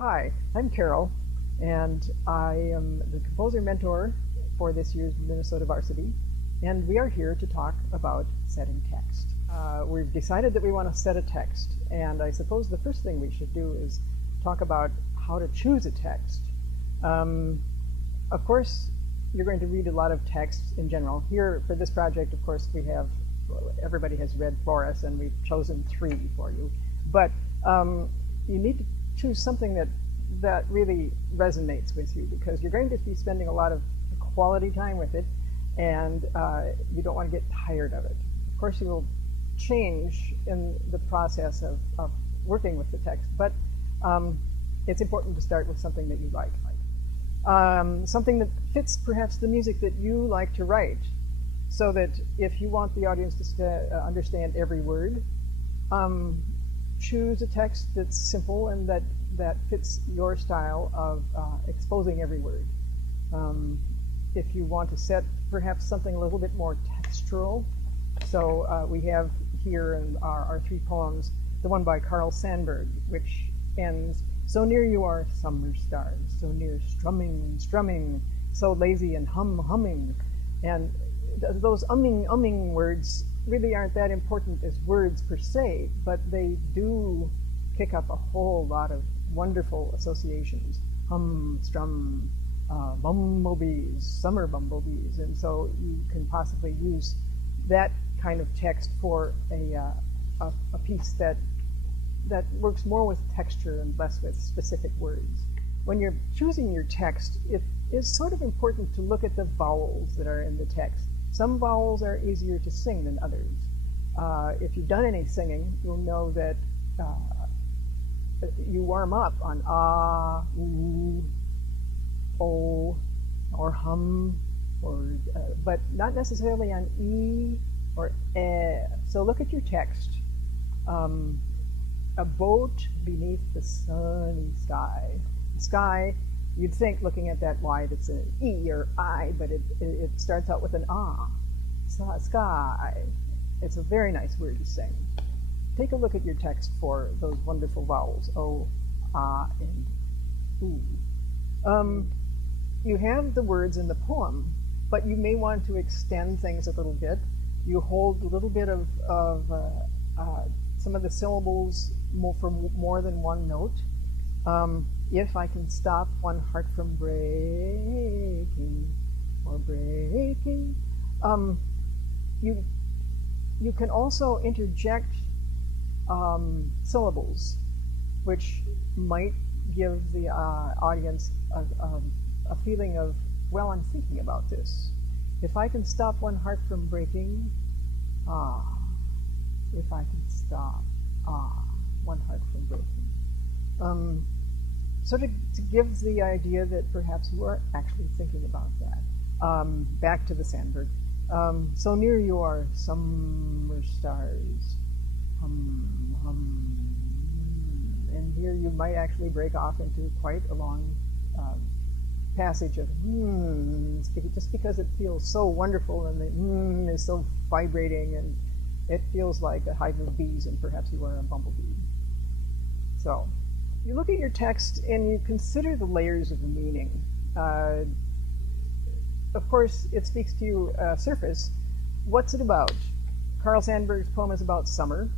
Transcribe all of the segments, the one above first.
Hi, I'm Carol, and I am the composer mentor for this year's Minnesota Varsity, and we are here to talk about setting text. We've decided that we want to set a text, and I suppose the first thing we should do is talk about how to choose a text. Of course, you're going to read a lot of texts in general. Here, for this project, of course, everybody has read for us, and we've chosen 3 for you. But you need to choose something that really resonates with you, because you're going to be spending a lot of quality time with it, and you don't want to get tired of it. Of course, you will change in the process of working with the text, but it's important to start with something that you like. Something that fits perhaps the music that you like to write, so that if you want the audience to understand every word, choose a text that's simple and that fits your style of exposing every word. If you want to set perhaps something a little bit more textural, so we have here in our 3 poems, the one by Carl Sandburg, which ends, "So near you are summer stars, so near strumming, strumming, so lazy and humming." And those umming words really aren't that important as words per se, but they do kick up a whole lot of wonderful associations. Hum, strum, bumblebees, summer bumblebees. And so you can possibly use that kind of text for a piece that works more with texture and less with specific words. When you're choosing your text, it is sort of important to look at the vowels that are in the text. Some vowels are easier to sing than others. If you've done any singing, you'll know that you warm up on ah, ooh, oh, or hum, but not necessarily on e or eh. So look at your text. A boat beneath the sunny sky. The sky, you'd think, looking at that Y, that's an E or I, but it starts out with an ah. Sky. It's a very nice word to sing. Take a look at your text for those wonderful vowels, O, ah, and oo. You have the words in the poem, but you may want to extend things a little bit. You hold a little bit of some of the syllables for more than one note. If I can stop one heart from breaking, or breaking. You can also interject syllables, which might give the audience a feeling of, well, I'm thinking about this. If I can stop one heart from breaking, ah. If I can stop, one heart from breaking. So to give the idea that perhaps you are actually thinking about that. Back to the Sandburg. So near you are summer stars, hum, hum. And here you might actually break off into quite a long passage of just because it feels so wonderful, and the is so vibrating, and it feels like a hive of bees, and perhaps you are a bumblebee. So you look at your text and you consider the layers of the meaning. Of course, it speaks to you surface. What's it about? Carl Sandburg's poem is about summer.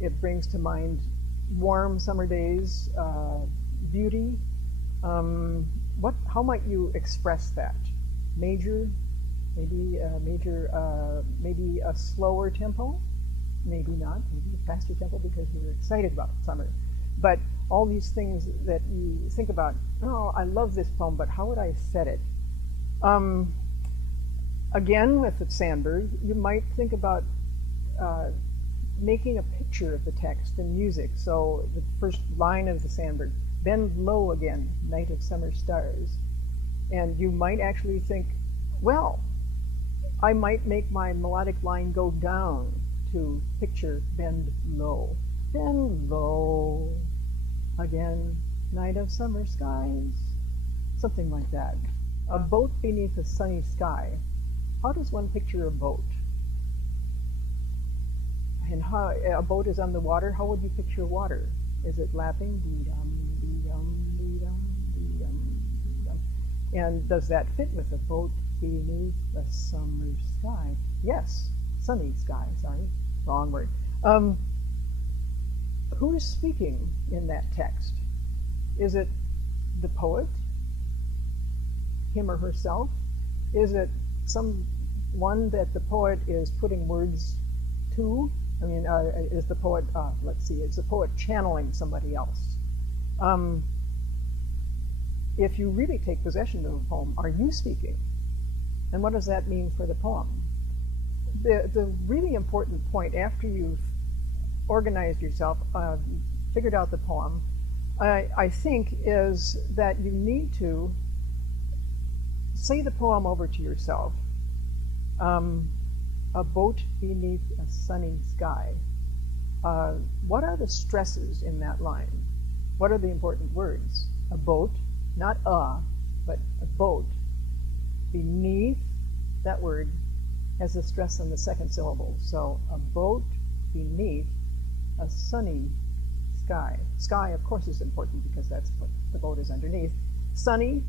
It brings to mind warm summer days, beauty. How might you express that? Major? Maybe maybe a slower tempo, maybe not, maybe a faster tempo because you're excited about summer. But all these things that you think about, oh, I love this poem, but how would I set it? Again, with the Sandburg, you might think about making a picture of the text in music. So the first line of the Sandburg, bend low again, night of summer stars. And you might actually think, well, I might make my melodic line go down to picture bend low. Bend low again, night of summer skies. Something like that. A boat beneath a sunny sky. How does one picture a boat? And how a boat is on the water, how would you picture water? Is it lapping? Dee-dum, dee-dum, And does that fit with a boat beneath a summer sky? Yes, sunny sky, sorry, wrong word. Who's speaking in that text? Is it the poet, him or herself? Is it someone that the poet is putting words to? I mean, is the poet, let's see, is the poet channeling somebody else? If you really take possession of a poem, are you speaking? And what does that mean for the poem? The really important point after you've organized yourself, figured out the poem, I think is that you need to say the poem over to yourself. A boat beneath a sunny sky. What are the stresses in that line? What are the important words? A boat, not but a boat. Beneath, that word has a stress on the second syllable. So a boat beneath a sunny sky. Sky, of course, is important because that's what the boat is underneath. Sunny,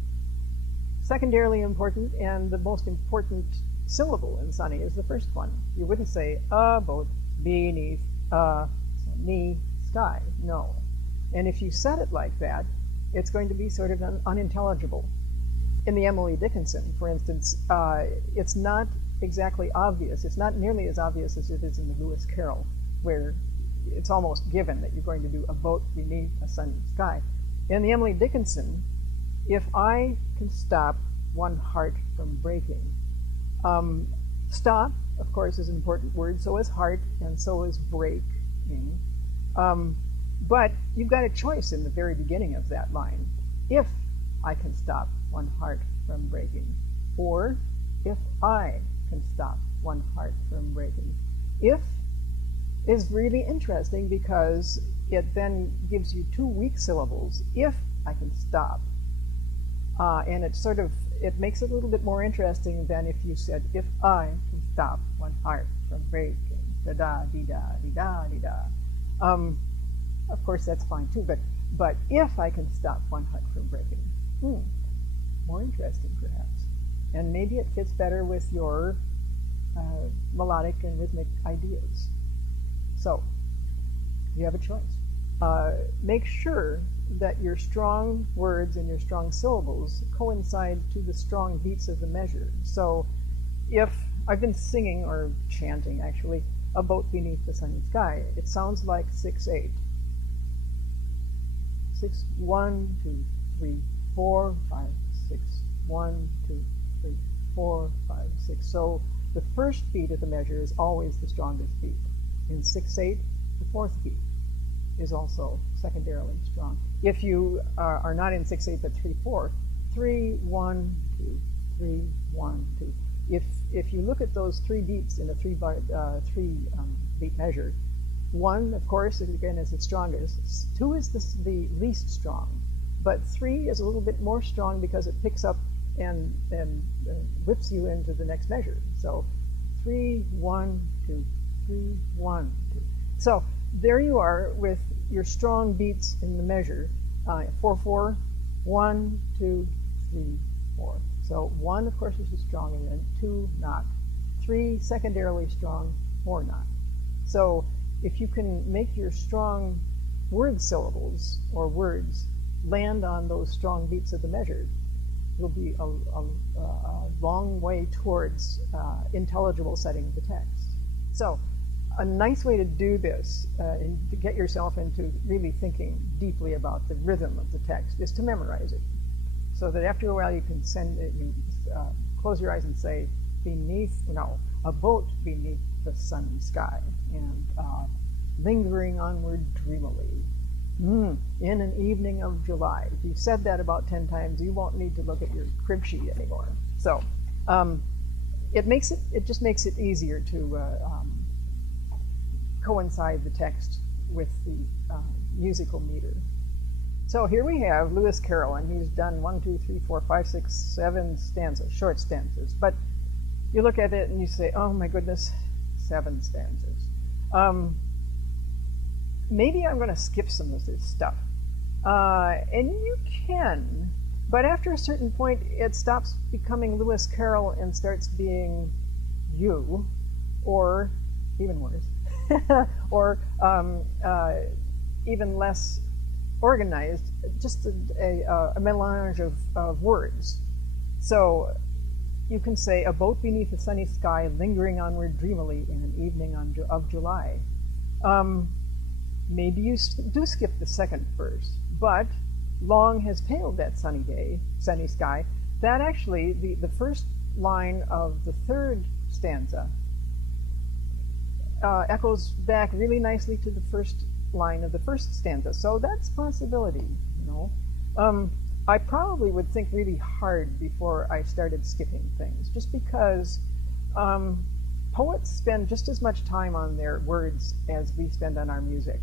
secondarily important, and the most important syllable in sunny is the first one. You wouldn't say a boat beneath a sunny sky. No. And if you said it like that, it's going to be sort of unintelligible. In the Emily Dickinson, for instance, it's not exactly obvious. It's not nearly as obvious as it is in the Lewis Carroll, where it's almost given that you're going to do a boat beneath a sunny sky. In the Emily Dickinson, if I can stop one heart from breaking, stop, of course, is an important word, so is heart, and so is breaking. But you've got a choice in the very beginning of that line. If I can stop one heart from breaking, or if I can stop one heart from breaking. If is really interesting because it then gives you two weak syllables, if I can stop. And it makes it a little bit more interesting than if you said, if I can stop one heart from breaking, da-da-dee-da-dee-da-dee-da. Of course, that's fine too, but if I can stop one heart from breaking, more interesting perhaps. And maybe it fits better with your melodic and rhythmic ideas. So, you have a choice. Make sure that your strong words and your strong syllables coincide to the strong beats of the measure. So, if I've been singing, or chanting actually, a boat beneath the sunny sky, it sounds like 6/8. 6, 1, 2, 3, 4, 5, 6, 1, 2, 3, 4, 5, 6. So the first beat of the measure is always the strongest beat. In 6/8, the fourth beat is also secondarily strong. If you are not in 6/8 but 3/4, 3, 1, 2, 3, 1, 2. If you look at those three beats in a three beat measure, 1, of course, again, is the strongest. 2 is the least strong, but 3 is a little bit more strong because it picks up and whips you into the next measure. So 3, 1, 2, 3, 1, 2. So there you are with your strong beats in the measure. 4/4, 1, 2, 3, 4. So 1, of course, is the strong, and then 2 not. 3 secondarily strong, 4 not. So if you can make your strong word syllables or words land on those strong beats of the measure, it'll be a long way towards intelligible setting of the text. So a nice way to do this, and to get yourself into really thinking deeply about the rhythm of the text, is to memorize it. So that after a while you can close your eyes and say, a boat beneath the sunny sky, and lingering onward dreamily, in an evening of July. If you've said that about 10 times, you won't need to look at your crib sheet anymore. So it just makes it easier to coincide the text with the musical meter. So here we have Lewis Carroll, and he's done 1, 2, 3, 4, 5, 6, 7 stanzas, short stanzas. But you look at it and you say, oh my goodness, 7 stanzas. Maybe I'm going to skip some of this stuff. And you can, But after a certain point, it stops becoming Lewis Carroll and starts being you, or even worse, or even less organized, just a melange of words. So you can say, a boat beneath a sunny sky, lingering onward dreamily in an evening of July. Maybe you do skip the second verse, but long has paled that sunny day, sunny sky. That actually, the first line of the third stanza echoes back really nicely to the first line of the first stanza. So that's a possibility, you know. I probably would think really hard before I started skipping things, just because poets spend just as much time on their words as we spend on our music.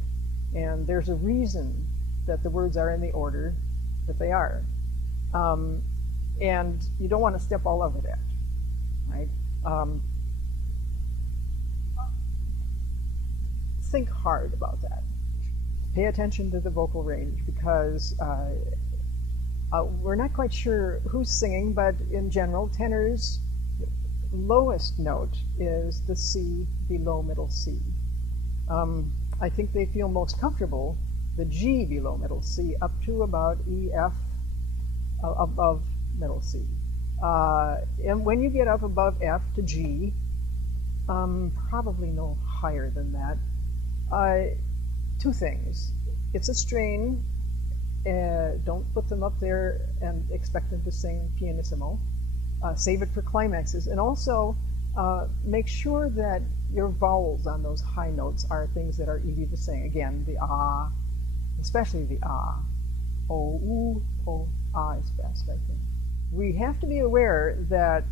And there's a reason that the words are in the order that they are. And you don't want to step all over that, right? Think hard about that. Pay attention to the vocal range, because we're not quite sure who's singing, but in general, tenors' lowest note is the C below middle C. I think they feel most comfortable the G below middle C up to about E, F above middle C. And when you get up above F to G, probably no higher than that. Two things. It's a strain. Don't put them up there and expect them to sing pianissimo. Save it for climaxes. And also make sure that your vowels on those high notes are things that are easy to sing. Again, the ah, especially the ah. O, oo, o, ah is best, I think. We have to be aware that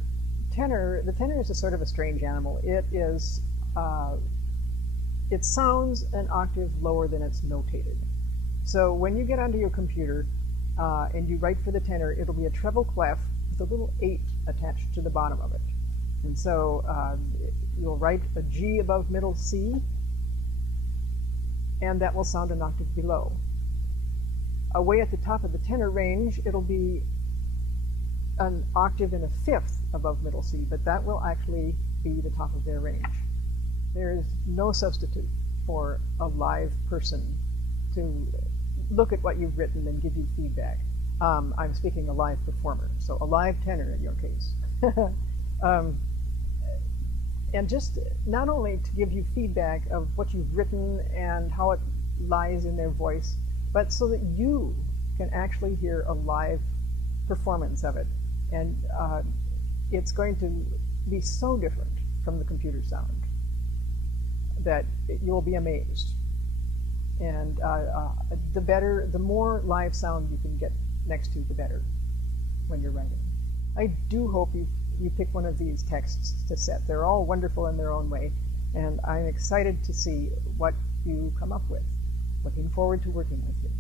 the tenor is a sort of a strange animal. It sounds an octave lower than it's notated. So when you get onto your computer and you write for the tenor, it'll be a treble clef with a little 8 attached to the bottom of it. And so you'll write a G above middle C, and that will sound an octave below. Away at the top of the tenor range, it'll be an octave and a fifth above middle C, but that will actually be the top of their range. There is no substitute for a live person to look at what you've written and give you feedback. I'm speaking a live performer, so a live tenor in your case. And just not only to give you feedback of what you've written and how it lies in their voice, but so that you can actually hear a live performance of it. And it's going to be so different from the computer sound that you'll be amazed. And the more live sound you can get next to, the better when you're writing. I do hope you pick one of these texts to set. They're all wonderful in their own way, and I'm excited to see what you come up with. Looking forward to working with you.